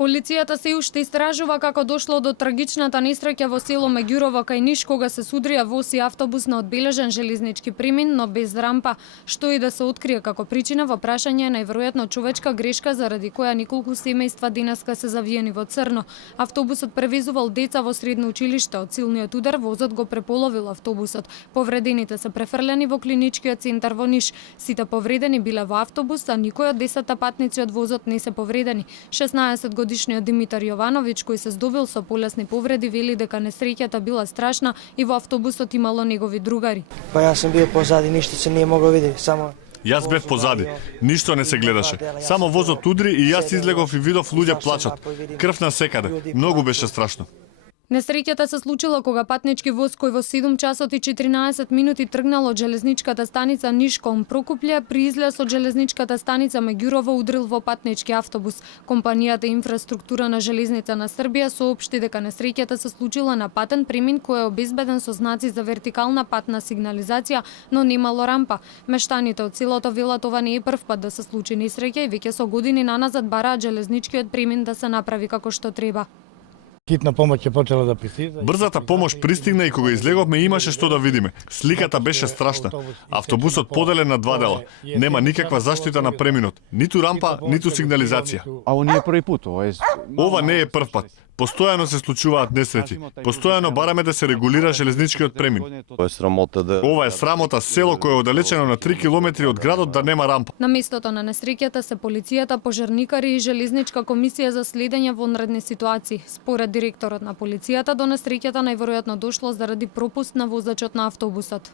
Полицијата се уште истражува како дошло до трагичната несреќа во село Меѓурово кај Ниш кога се судрија воз и автобус на одбележен железнички премин, но без рампа, што и да се открие како причина во прашање е најверојатно човечка грешка заради која неколку семејства денеска се завиени во црно. Автобусот превезувал деца во средно училиште, од силниот удар возот го преполовил автобусот. Повредените се префрлени во клиничкиот центар во Ниш. Сите повредени биле во автобус, а никој од 10 патници од возот не се повредени. 16-годишниот Димитар Јовановиќ, кој се здобил со полесни повреди, вели дека несреќата била страшна и во автобусот имало негови другари. Па јас сум бил позади, ништо се не мога види, само Јас бев позади, ништо не се гледаше. Само возот удри и јас излегов и видов луѓе плачат. Крв на секаде. Многу беше страшно. Несреќата се случила кога патнички воз кој во 7 часот и 14 минути тргнал од железничката станица Ниш кон Прокупле, при излез од железничката станица Меѓурово удрил во патнички автобус. Компанијата Инфраструктура на железница на Србија соопшти дека несреќата се случила на патен премин кој е обезбеден со знаци за вертикална патна сигнализација, но немало рампа. Мештаните од селото велат ова не е прв пат да се случи несреќа и веќе со години наназад бараат железничкиот премин да се направи како што треба. Хитна помош е почела да пристига. Брзата помош пристигна и кога излеговме имаше што да видиме. Сликата беше страшна. Автобусот поделен на два дела. Нема никаква заштита на преминот, ниту рампа, ниту сигнализација. А ovo nije prvi put, Ова не е прв пат. Постојано се случуваат несреќи. Постојано бараме да се регулира железничкиот премин. Ова е срамота село кое е оддалечено на 3 километри од градот да нема рампа. На местото на несреќата се полицијата, пожарникари и железничка комисија за следење вонредни ситуации. Според директорот на полицијата, до несреќата најверојатно дошло заради пропуст на возачот на автобусот.